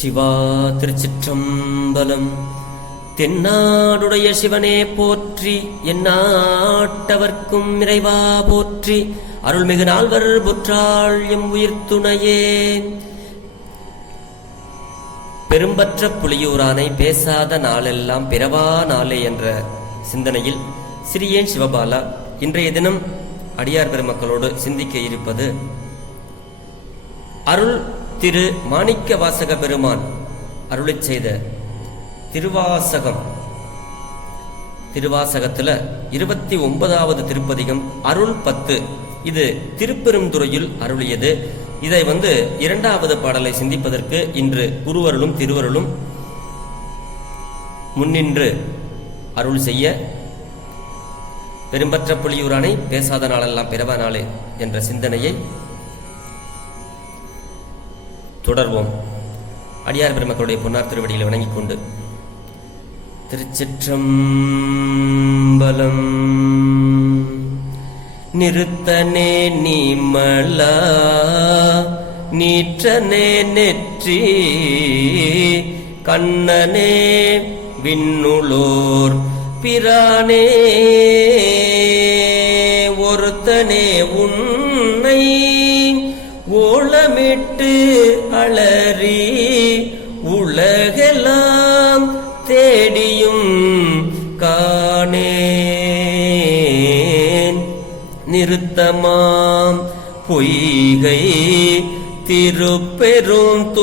சிவா திருச்சிற்றம்பலம். தென்னாடுடைய சிவனே போற்றி, எந்நாட்டவர்க்கும் இறைவா போற்றி, அருள்மிகு நால்வர் பொற்றாள் எம் உயிர் துணையே. பெரும்பற்ற புலியூரானை பேசாத நாளெல்லாம் பிறவா நாளே என்ற சிந்தனையில் சிறியேன் சிவபாலா இன்றைய தினம் அடியார் பெருமக்களோடு சிந்திக்க இருப்பது அருள் திரு மாணிக்க வாசக பெருமான் அருளிச் செய்த திருவாசகம். திருவாசகத்துல 29வது திருப்பதிகம் அருள் 10. இது திருப்பெருந்துறையில் அருளியது. இதை இரண்டாவது பாடலை சிந்திப்பதற்கு இன்று குருவருளும் திருவருளும் முன்னின்று அருள் செய்ய, பெரும்பற்ற புலியூரானை பேசாத நாளெல்லாம் பிறவா நாளே என்ற சிந்தனையை தொடர்வோம். அடியார் பெருமக்களுடைய பொன்னார் திருவடிகளை வணங்கிக் கொண்டு திருச்சிற்றம்பலம். நிறுத்தனே நீமலா நீற்றனே நெற்றி கண்ணனே விண்ணுளோர் பிரானே ஒருத்தனே உன்னை ஓலமிட்டு அலறி உலகெல்லாம் தேடியும் காணேன். நிறுத்தமாம் பொய்கை திருப்பெருந்துறையில்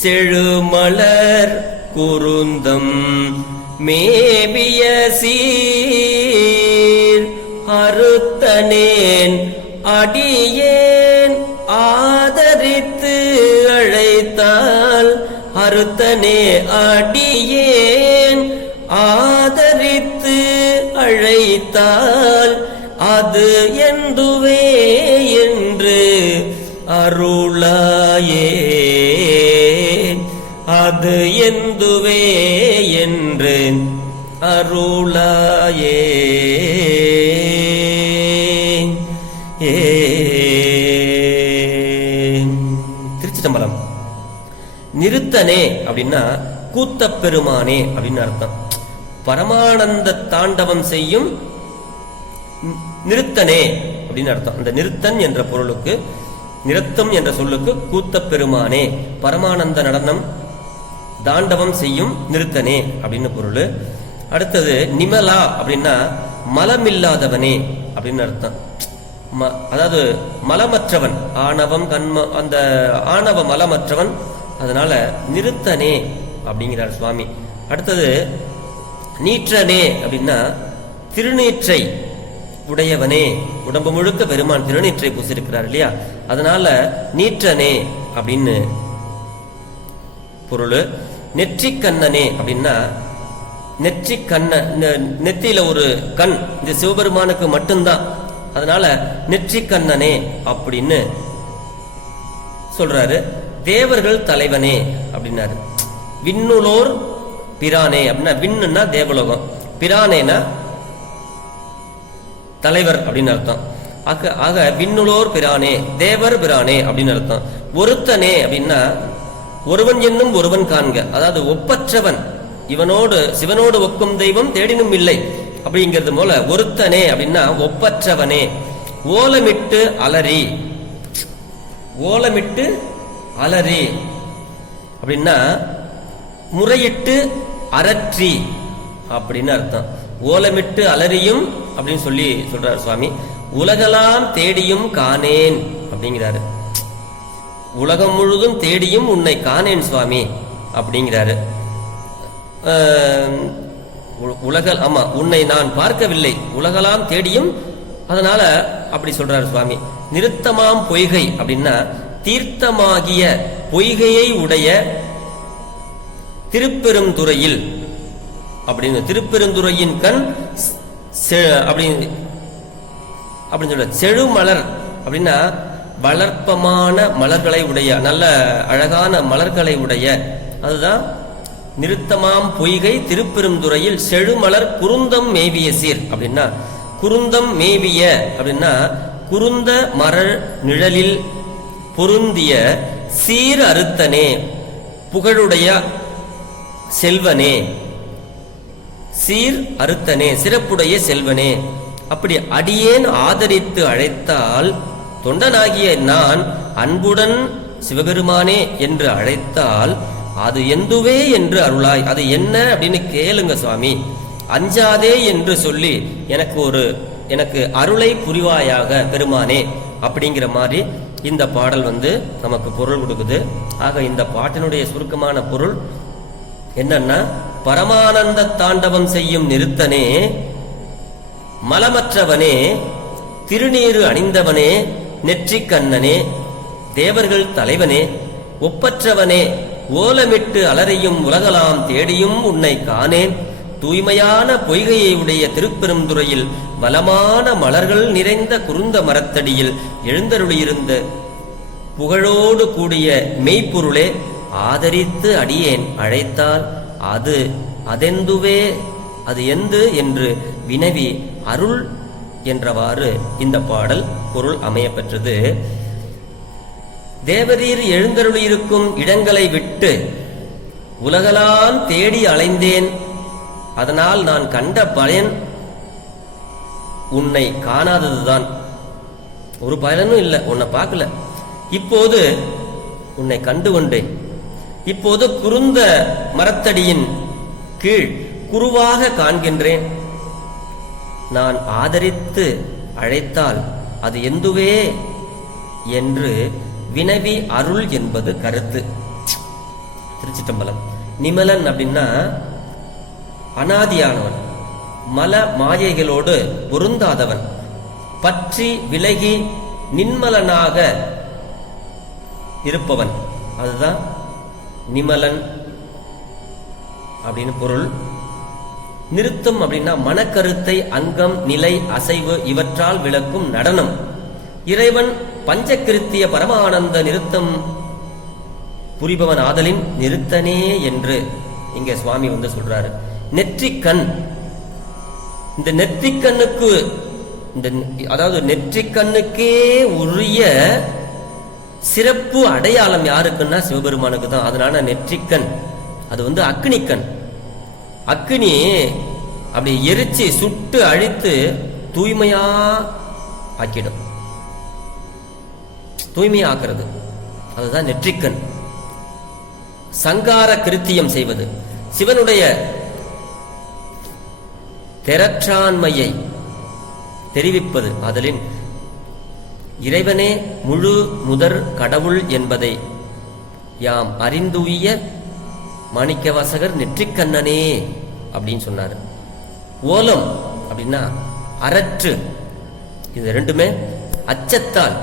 செழுமலர் குருந்தம் மேவிய சீர் அறுத்தனேன் அடியேன் ஆதரித்து அழைத்தால், அறுத்தனே அடியேன் ஆதரித்து அழைத்தால் அது எந்துவே என்று அருளாயே, அது எந்துவே என்று அருளாயே. திருச்சிதம்பரம். நிறுத்தனே அப்படின்னா கூத்த பெருமானே அப்படின்னு அர்த்தம். பரமானந்த தாண்டவம் செய்யும் நிறுத்தனே அப்படின்னு அர்த்தம். அந்த நிறுத்தன் என்ற பொருளுக்கு, நிறுத்தம் என்ற சொல்லுக்கு கூத்த பெருமானே, பரமானந்த நடனம் தாண்டவம் செய்யும் நிறுத்தனே அப்படின்னு பொருள். அடுத்தது நிமலா அப்படின்னா மலமில்லாதவனே அப்படின்னு அர்த்தம். அதாவது மலமற்றவன், ஆணவம் கண்ம, அந்த ஆணவ மலமற்றவன், அதனால நிறுத்தனே அப்படிங்கிறார் சுவாமி. அடுத்தது நீற்றனே அப்படின்னா திருநீற்றை உடையவனே, உடம்பு முழுக்க பெருமான் திருநீற்றை பூசிருக்கிறார் இல்லையா, அதனால நீற்றனே அப்படின்னு பொருள். நெற்றிக்கண்ணனே அப்படின்னா நெற்றி கண்ண, நெத்தியில ஒரு கண் இந்த சிவபெருமானுக்கு மட்டும்தான், அதனால நெற்றிக்கண்ணனே அப்படின்னு சொல்றாரு. தேவர்கள் தலைவனே அப்படின்னாரு. விண்ணுளோர் பிரானே அப்படின்னா, விண்ணுன்னா தேவலோகம், பிரானேனா தலைவர் அப்படின்னு அர்த்தம். ஆக விண்ணுளோர் பிரானே, தேவர் பிரானே அப்படின்னு அர்த்தம். ஒருத்தனே அப்படின்னா ஒருவன் என்னும் ஒருவன் காண்க, அதாவது ஒப்பற்றவன், இவனோடு சிவனோடு ஒக்கும் தெய்வம் தேடினும் இல்லை அப்படிங்கிறது போல ஒருத்தனே அப்படின்னா ஒப்பற்றவனே. ஓலமிட்டு அலறி, ஓலமிட்டு அலறி அப்படின்னா முறையிட்டு அரற்றி அப்படின்னு அர்த்தம். ஓலமிட்டு அலறியும் அப்படின்னு சொல்றார் சுவாமி. உலகெல்லாம் தேடியும் காணேன் அப்படிங்கிறாரு. உலகம் முழுதும் தேடியும் உன்னை காணேன் சுவாமி அப்படிங்கிறாரு. ஆமா, உன்னை நான் பார்க்கவில்லை, உலகெல்லாம் தேடியும், அதனால அப்படி சொல்றாரு சுவாமி. நிறுத்தமாம் பொய்கை அப்படின்னா தீர்த்தமாகிய பொய்கையை உடைய திருப்பெருந்துறையில் அப்படின்னு, திருப்பெருந்துறையின் கண் அப்படின்னு சொல்ற. செழுமலர் அப்படின்னா வளர்ப்பமான மலர்களை உடைய, நல்ல அழகான மலர்களை உடைய, அதுதான் நிறுத்தமாம் பொய்கை திருப்பெருந்துறையில் செழுமலர் குருந்தம் மேவிய சீர் அப்படின்னா, குருந்தம் மேவிய அப்படின்னா குருந்த மர நிழலில் பொருந்திய சீர் அறுத்தனே, புகழுடைய செல்வனே, சீர் அறுத்தனே, சிறப்புடைய செல்வனே. அப்படி அடியேன் ஆதரித்து அழைத்தால், தொண்டனாகிய நான் அன்புடன் சிவபெருமானே என்று அழைத்தால், அது எந்துவே என்று அருளாய். அது என்ன அப்படின்னு கேளுங்க சுவாமி, அஞ்சாதே என்று சொல்லி எனக்கு அருளை புரிவாயாக பெருமானே அப்படிங்கிற மாதிரி இந்த பாடல் நமக்கு பொருள் கொடுக்குது. ஆக இந்த பாட்டினுடைய சுருக்கமான பொருள் என்னன்னா, பரமானந்த தாண்டவம் செய்யும் நிறுத்தனே, மலமற்றவனே, திருநீறு அணிந்தவனே, நெற்றிக் கண்ணனே, தேவர்கள் தலைவனே, ஒப்பற்றவனே, ஓலமிட்டு அலறியும் உலகலாம் தேடியும் உன்னை காணேன், தூய்மையான பொய்கையை உடைய திருப்பெருந்துறையில் வளமான மலர்கள் நிறைந்த குருந்த மரத்தடியில் எழுந்தருளியிருந்த புகழோடு கூடிய மெய்ப்பொருளே, ஆதரித்து அடியேன் அழைத்தால் அதெந்துவே, அது எந்து என்று வினவி அருள் என்றவாறு இந்த பாடல் பொருள் அமையப்பெற்றது. தேவரீர் எழுந்தருளியிருக்கும் இடங்களை விட்டு உலகலாம் தேடி அலைந்தேன், அதனால் நான் கண்ட பயன் உன்னை காணாததுதான். ஒரு பயனும் இல்லை, உன்னை பார்க்கல. இப்போது உன்னை கண்டு கொண்டேன். இப்போது குருந்த மரத்தடியின் கீழ் குருவாக காண்கின்றேன். நான் ஆதரித்து அழைத்தால் அது எந்துவே என்று வினவி அருள் என்பது கருத்து. திருச்சிற்றம்பலம். நிமலன் அப்படின்னா அனாதியானவன், மல மாயைகளோடு பொருந்தாதவன், பற்றி விலகி நின்மலனாக இருப்பவன், அதுதான் நிமலன் அப்படின்னு பொருள். நிறுத்தம் அப்படின்னா மனக்கருத்தை, அங்கம், நிலை, அசைவு இவற்றால் விளக்கும் நடனம். இறைவன் பஞ்சகிருத்திய பரமானந்த நிறுத்தம் புரிபவன் ஆதலின் நிறுத்தனே என்று இங்க சுவாமி சொல்றாரு. நெற்றிக்கண், இந்த நெற்றிக்கண்ணுக்கு அதாவது நெற்றிக்கண்ணுக்கே உரிய சிறப்பு அடையாளம் யாருக்குன்னா சிவபெருமானுக்கு தான். அதனால நெற்றிக்கண் அது அக்னிக்கண். அக்னி அப்படி எரிச்சு சுட்டு அழித்து தூய்மையா ஆக்கிடும், தூய்மையா ஆக்குறது, அதுதான் நெற்றிக்கண். சங்கார கிருத்தியம் செய்வது, சிவனுடைய தெரற்றாண்மையை தெரிவிப்பது. அதலின் இறைவனே முழு முதற் கடவுள் என்பதை யாம் அறிந்துய மாணிக்கவாசகர் நெற்றிக்கண்ணனே அப்படின்னு சொன்னார். ஓலம் அப்படின்னா அரற்று, இது ரெண்டுமே அச்சத்தால்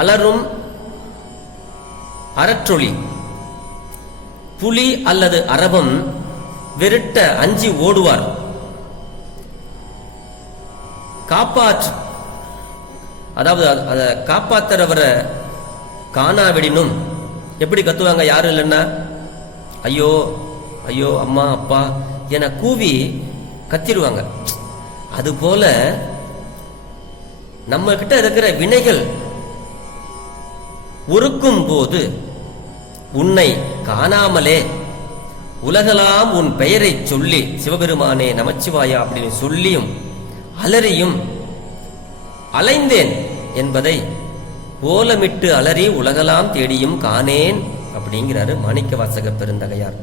அலரும் அரற்றொளி. புலி அல்லது அரபம் வெறுட்ட அஞ்சி ஓடுவார். காப்பாற்று, அதாவது அதை காப்பாத்துறவரை காணாவிடினும் எப்படி கத்துவாங்க? யாரும் இல்லைன்னா ஐயோ ஐயோ அம்மா அப்பா என கூவி கத்திடுவாங்க. அதுபோல நம்ம கிட்ட இருக்கிற வினைகள் ஒருக்கும் போது உன்னை காணாமலே உலகலாம் உன் பெயரை சொல்லி சிவபெருமானே நமச்சிவாயா அப்படின்னு சொல்லியும் அலறியும் அலைந்தேன் என்பதை ஓலமிட்டு அலறி உலகலாம் தேடியும் காணேன் அப்படிங்கிறாரு மாணிக்கவாசக பெருந்தகையார்.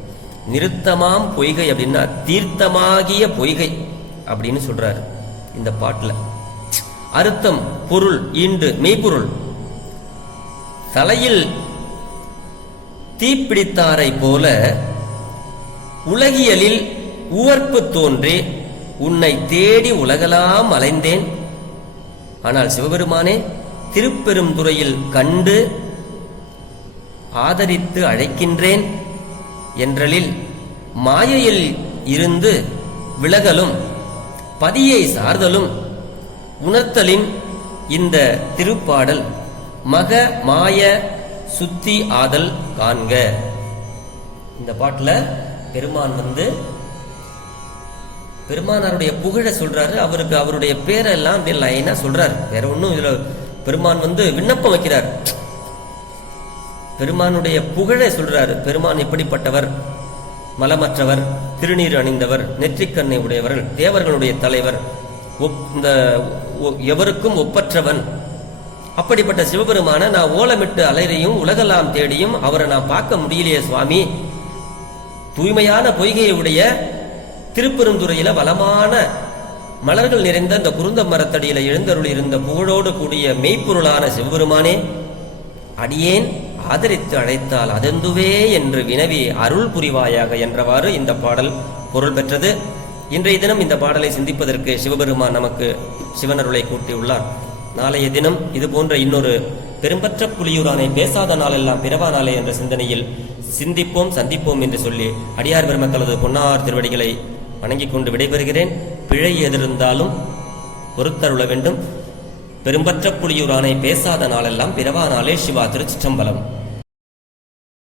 நிறுத்தமாம் பொய்கை அப்படின்னா தீர்த்தமாகிய பொய்கை அப்படின்னு சொல்றாரு இந்த பாட்டுல. அர்த்தம் பொருள் ஈண்டு மெய்ப்பொருள். தலையில் தீப்பிடித்தாரை போல உலகியலில் உவர்ப்பு தோன்றி உன்னை தேடி உலகலாம் அலைந்தேன். ஆனால் சிவபெருமானே திருப்பெருந்துறையில் கண்டு ஆதரித்து அழைக்கின்றேன் என்றலில் மாயையில் இருந்து விலகலும் பதியை சார்தலும் உணர்த்தலின் இந்த திருப்பாடல் மக மாய சுத்தி ஆதல் காண்க. இந்த பாட்டுல பெருமான் பெருமானாருடைய புகழ சொல்றாரு. அவருக்கு அவருடைய பேரெல்லாம் அப்படியே லைனா சொல்றாரு. வேற ஒன்றும் இதுல பெருமான் விண்ணப்பம் வைக்கிறார். பெருமானுடைய புகழை சொல்றாரு. பெருமான் எப்படிப்பட்டவர்? மலமற்றவர், திருநீர் அணிந்தவர், நெற்றிக்கண்ணை உடையவர், தேவர்களுடைய தலைவர், இந்த எவருக்கும் ஒப்பற்றவன். அப்படிப்பட்ட சிவபெருமான நான் ஓலமிட்டு அலைறையும் உலகெல்லாம் தேடியும் அவரை நான் பார்க்க முடியலையே சுவாமி. தூய்மையான பொய்கையை உடைய திருப்பெருந்துறையில வளமான மலர்கள் நிறைந்த இந்த குருந்த மரத்தடியில எழுந்தருள் இருந்த புகழோடு கூடிய மெய்ப்பொருளான சிவபெருமானே, அடியேன் ஆதரித்து அழைத்தால் அதெந்துவே என்று வினவி அருள் புரிவாயாக என்றவாறு இந்த பாடல் பொருள் பெற்றது. இன்றைய தினம் இந்த பாடலை சிந்திப்பதற்கு சிவபெருமான் நமக்கு சிவனருளை கூட்டியுள்ளார். நாளைய தினம் இது போன்ற இன்னொரு பெரும்பற்ற புலியூரானை பேசாத நாளெல்லாம் பிறவா நாளே என்ற சிந்தனையில் சிந்திப்போம், சந்திப்போம் என்று சொல்லி அடியார் பெருமக்களது பொன்னார் திருவடிகளை வணங்கிக் கொண்டு விடைபெறுகிறேன். பிழை எதிர்ந்தாலும் பொறுத்தருள வேண்டும். பெரும்பற்ற புலியூரானை பேசாத நாளெல்லாம் பிறவா நாளே. சிவா. திருச்சிற்றம்பலம்.